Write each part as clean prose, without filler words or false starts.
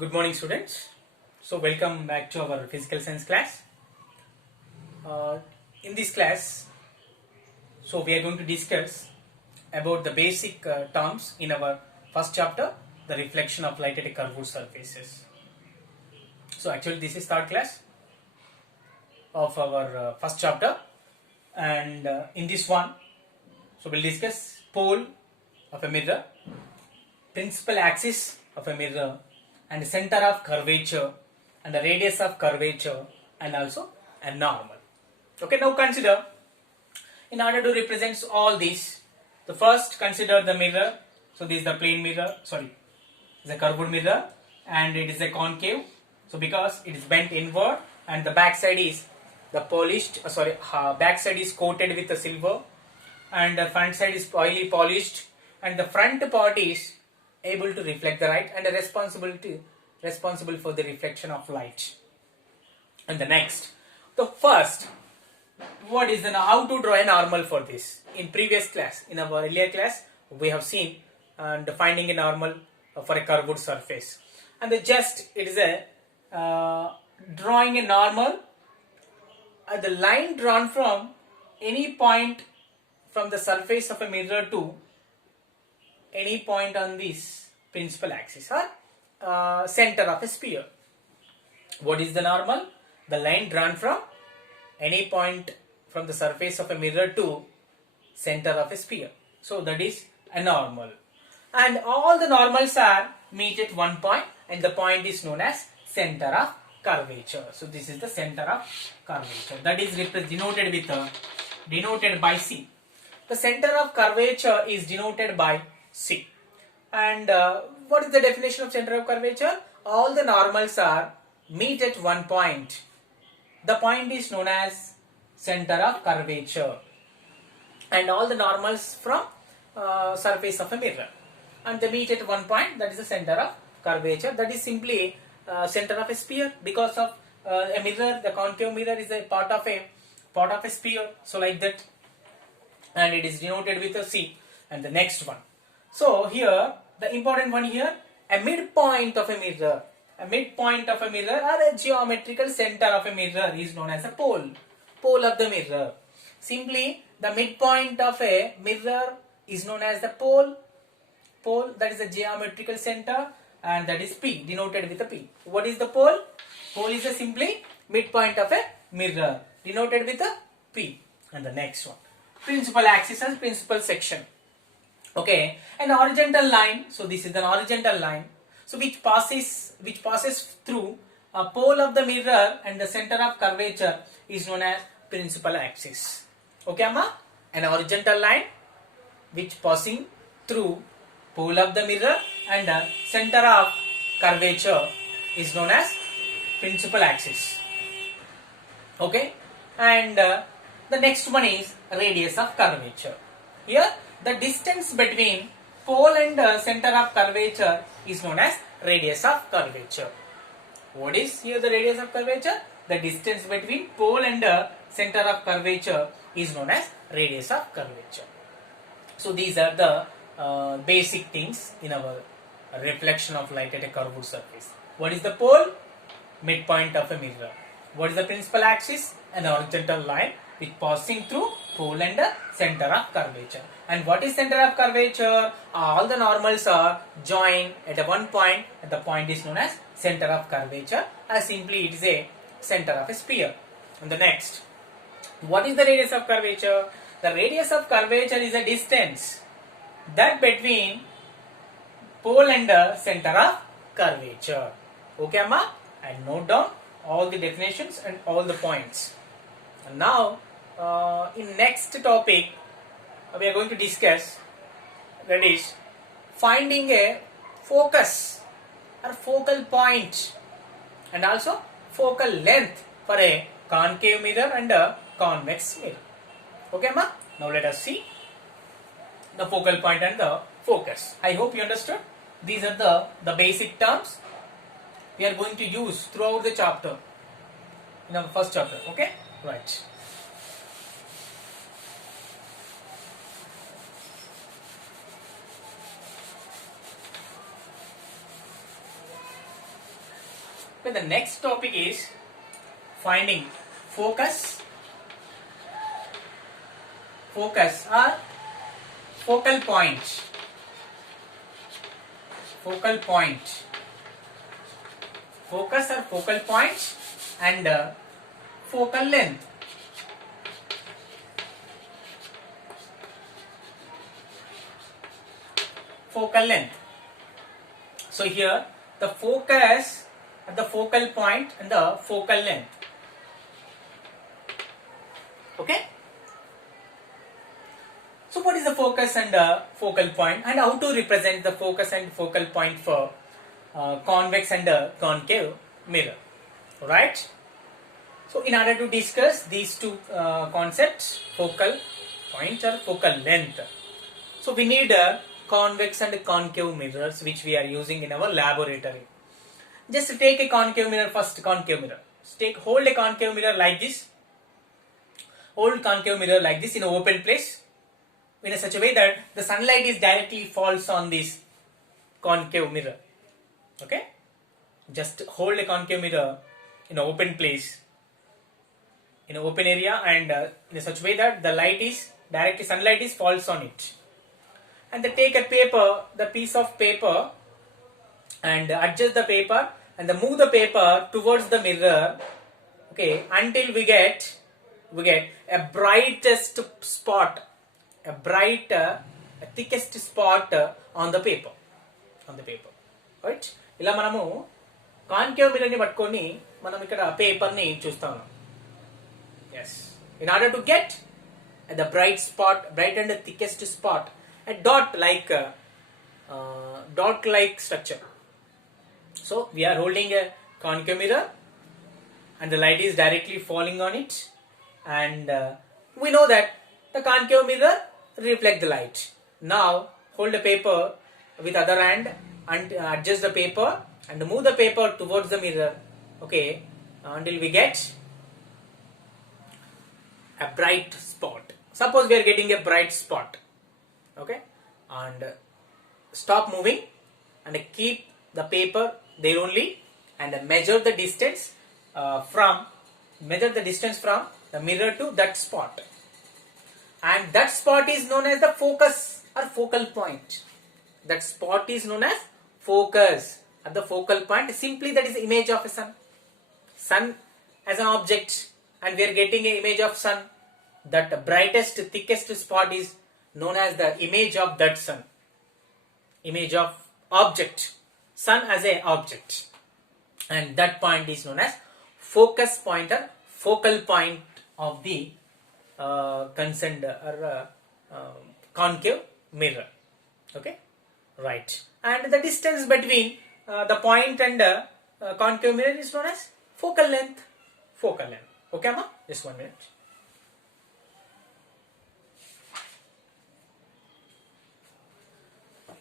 Good morning, students. So, welcome back to our physical science class. In this class, we are going to discuss about the basic terms in our first chapter, the reflection of light at a curved surfaces. So, actually, this is third class of our first chapter, and in this one, we'll discuss pole of a mirror, principal axis of a mirror, and center of curvature, and the radius of curvature, and also a normal. Okay, now consider, in order to represent all these, the first consider the mirror. So this is the plane mirror, the curved mirror, and it is a concave. So because it is bent inward, and the back side is the back side is coated with the silver, and the front side is oily polished, and the front part is able to reflect the light and responsible for the reflection of light. And the next, the first, what is how to draw a normal for this? In previous class, in our earlier class, we have seen finding a normal for a curved surface, and it is a drawing a normal. The line drawn from any point from the surface of a mirror to any point on this principal axis or center of a sphere. What is the normal? The line drawn from any point from the surface of a mirror to center of a sphere. So that is a normal. And all the normals are meet at one point, and the point is known as center of curvature. So this is the center of curvature. That is denoted by C. The center of curvature is denoted by C. And what is the definition of center of curvature? All the normals are meet at one point. The point is known as center of curvature, and all the normals from surface of a mirror, and they meet at one point. That is the center of curvature. That is simply center of a sphere, because of a mirror. The concave mirror is a part of a sphere. So like that, and it is denoted with a C. And the next one. So here, the important one here, a midpoint of a mirror. A midpoint of a mirror or a geometrical center of a mirror is known as a pole. Pole of the mirror. Simply, the midpoint of a mirror is known as the pole. Pole, that is the geometrical center, and that is P, denoted with a P. What is the pole? Pole is a simply midpoint of a mirror, denoted with a P. And the next one, principal axis and principal section. Okay, an horizontal line. So this is an horizontal line. So which passes through a pole of the mirror and the center of curvature is known as principal axis. Okay, Amma? An horizontal line which passing through pole of the mirror and the center of curvature is known as principal axis. Okay, and the next one is radius of curvature. Here, the distance between pole and center of curvature is known as radius of curvature. What is here the radius of curvature? The distance between pole and center of curvature is known as radius of curvature. So these are the basic things in our reflection of light at a curved surface. What is the pole? Midpoint of a mirror. What is the principal axis? An horizontal line which passing through pole and center of curvature. And what is center of curvature? All the normals are joined at a one point, and the point is known as center of curvature, as simply it is a center of a sphere. And the next, what is the radius of curvature? The radius of curvature is a distance that between pole and center of curvature. Okay, Amma? And note down all the definitions and all the points. And now, in next topic, we are going to discuss, that is finding a focus or focal point and also focal length for a concave mirror and a convex mirror. Okay, ma? Now let us see the focal point and the focus. I hope you understood. These are the basic terms we are going to use throughout the chapter, in our first chapter. Okay, right. Okay, the next topic is finding focus or focal point. Focus or focal point and focal length. Focal length. So here the focus at the focal point and the focal length. Okay. So what is the focus and focal point, and how to represent the focus and focal point for convex and concave mirror? Right. So in order to discuss these two concepts, focal point or focal length, so we need convex and concave mirrors which we are using in our laboratory. Just take a concave mirror first. Concave mirror. Hold a concave mirror like this. Hold concave mirror like this in an open place, in such a way that the sunlight is directly falls on this concave mirror. Okay. Just hold a concave mirror in an open place, in an open area, and in such a way that the light is directly sunlight is falls on it. And then take a paper, the piece of paper, and adjust the paper and move the paper towards the mirror, okay, until we get a brightest spot, a thickest spot on the paper, right? ఇలా మనము concave mirror ని పట్టుకొని మనం ఇక్కడ paper ని చూస్తాం. Yes, in order to get the bright and the thickest spot, a dot like structure. So we are holding a concave mirror and the light is directly falling on it, and we know that the concave mirror reflect the light. Now hold the paper with other hand and adjust the paper and move the paper towards the mirror, okay, until we get a bright spot. Suppose we are getting a bright spot, okay, and stop moving and keep the paper there only, and measure the distance from the mirror to that spot, and that spot is known as the focus or focal point. That spot is known as focus at the focal point. Simply that is the image of a sun as an object, and we are getting an image of sun. That brightest thickest spot is known as the image of that sun, image of object, sun as a object, and that point is known as focus point or focal point of the concerned or concave mirror. Okay, right. And the distance between the point and concave mirror is known as focal length. Okay, ma? Just 1 minute.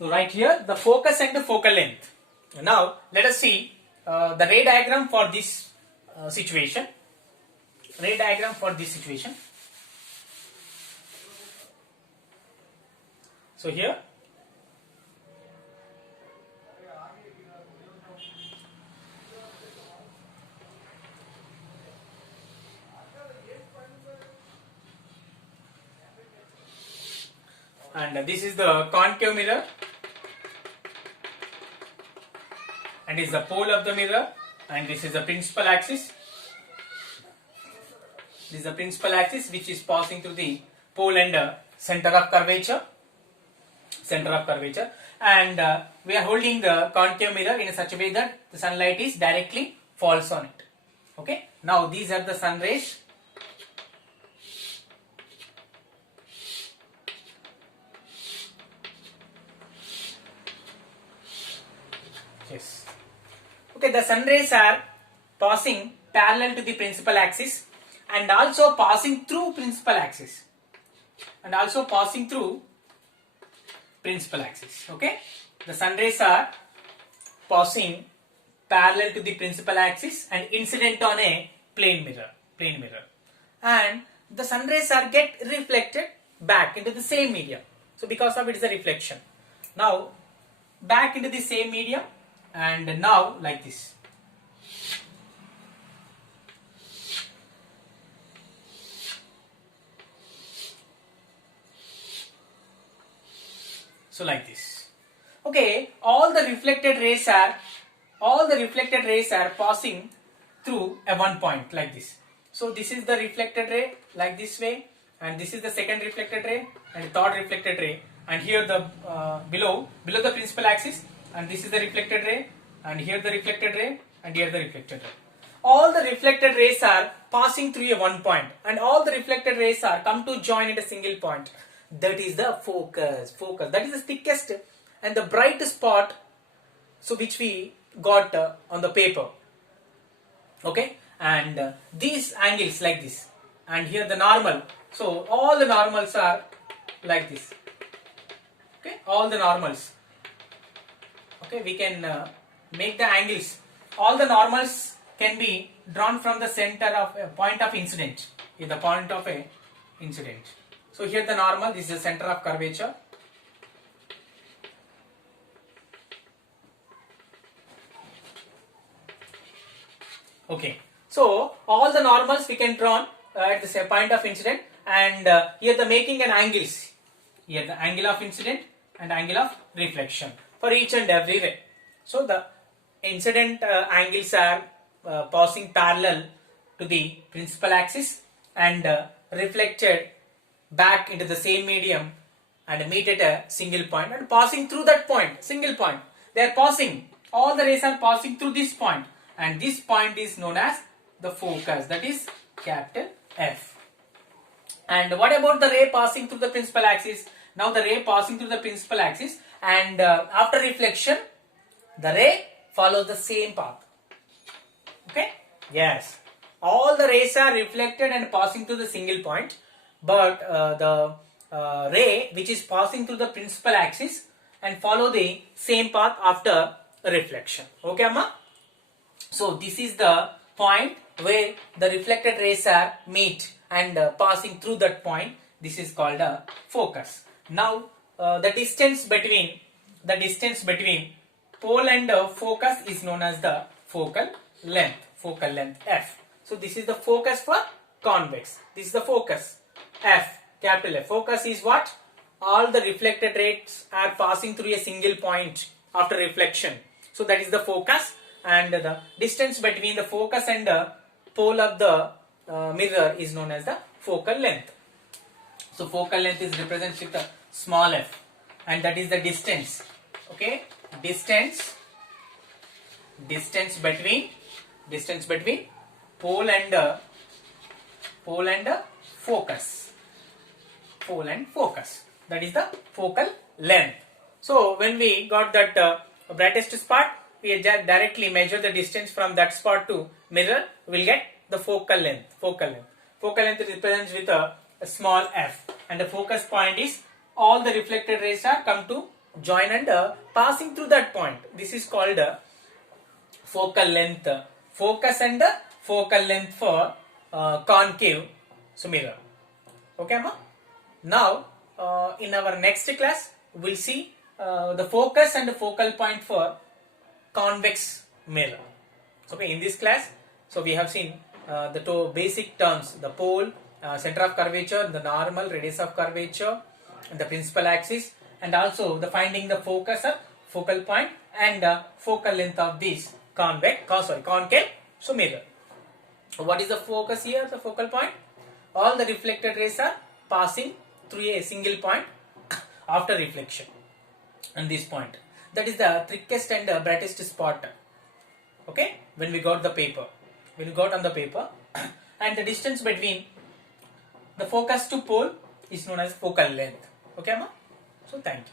Right here, the focus and the focal length. Now let us see the ray diagram for this situation. So here, and this is the concave mirror, and is the pole of the mirror, and this is the principal axis. This is the principal axis which is passing through the pole and center of curvature, and we are holding the concave mirror in such a way that the sunlight is directly falls on it. Okay, now these are the sun rays. Yes. Okay, the sun rays are passing parallel to the principal axis and also passing through principal axis. Okay, the sun rays are passing parallel to the principal axis and incident on a plane mirror, and the sun rays are get reflected back into the same medium. So because of it is a reflection, now back into the same medium, and now like this. So like this. Okay, all the reflected rays are passing through a one point like this. So this is the reflected ray like this way, and this is the second reflected ray and the third reflected ray, and here the below the principal axis, and this is the reflected ray, and here the reflected ray, and here the reflected ray. All the reflected rays are passing through a one point, and all the reflected rays are come to join at a single point. That is the focus. That is the thickest and the brightest spot, so which we got on the paper. Okay, and these angles like this, and here the normal. So all the normals are like this. Okay, all the normals. Okay, we can make the angles. All the normals can be drawn from the center of a point of incident. Is the point of a incident. So here the normal, this is the center of curvature. Okay, so all the normals we can draw at the point of incident, and here the making an angles. Here the angle of incident and angle of reflection for each and every ray. So the incident angles are passing parallel to the principal axis and reflected back into the same medium and meet at a single point and passing through that point, single point. They are passing, all the rays are passing through this point, and this point is known as the focus, that is capital F. And what about the ray passing through the principal axis? Now the ray passing through the principal axis, and after reflection the ray follows the same path. Okay, yes, all the rays are reflected and passing through the single point, but the ray which is passing through the principal axis and follow the same path after reflection. Okay, Amma? So this is the point where the reflected rays are meet and passing through that point. This is called a focus. Now the distance between pole and focus is known as the focal length F. So this is the focus for convex. This is the focus F, capital F. Focus is what? All the reflected rays are passing through a single point after reflection. So that is the focus, and the distance between the focus and the pole of the mirror is known as the focal length. So focal length is represented with a small f, and that is the distance. Okay, distance between pole and focus. That is the focal length. So when we got that brightest spot, we directly measure the distance from that spot to mirror. We will get the focal length. Focal length represents with a small f, and the focus point is all the reflected rays are come to join and passing through that point. This is called focal length. Focus and focal length for concave mirror. Okay, Amma? Now in our next class we'll see the focus and the focal point for convex mirror. Okay, in this class, so we have seen the two basic terms: the pole, center of curvature, the normal, radius of curvature, and the principal axis, and also the finding the focus or focal point and focal length of this concave mirror. What is the focus here? The focal point. All the reflected rays are passing through a single point after reflection, and this point, that is the thickest and brightest spot. Okay, when we got on the paper, and the distance between the focus to pole is known as focal length. Okay, Amma? So thank you.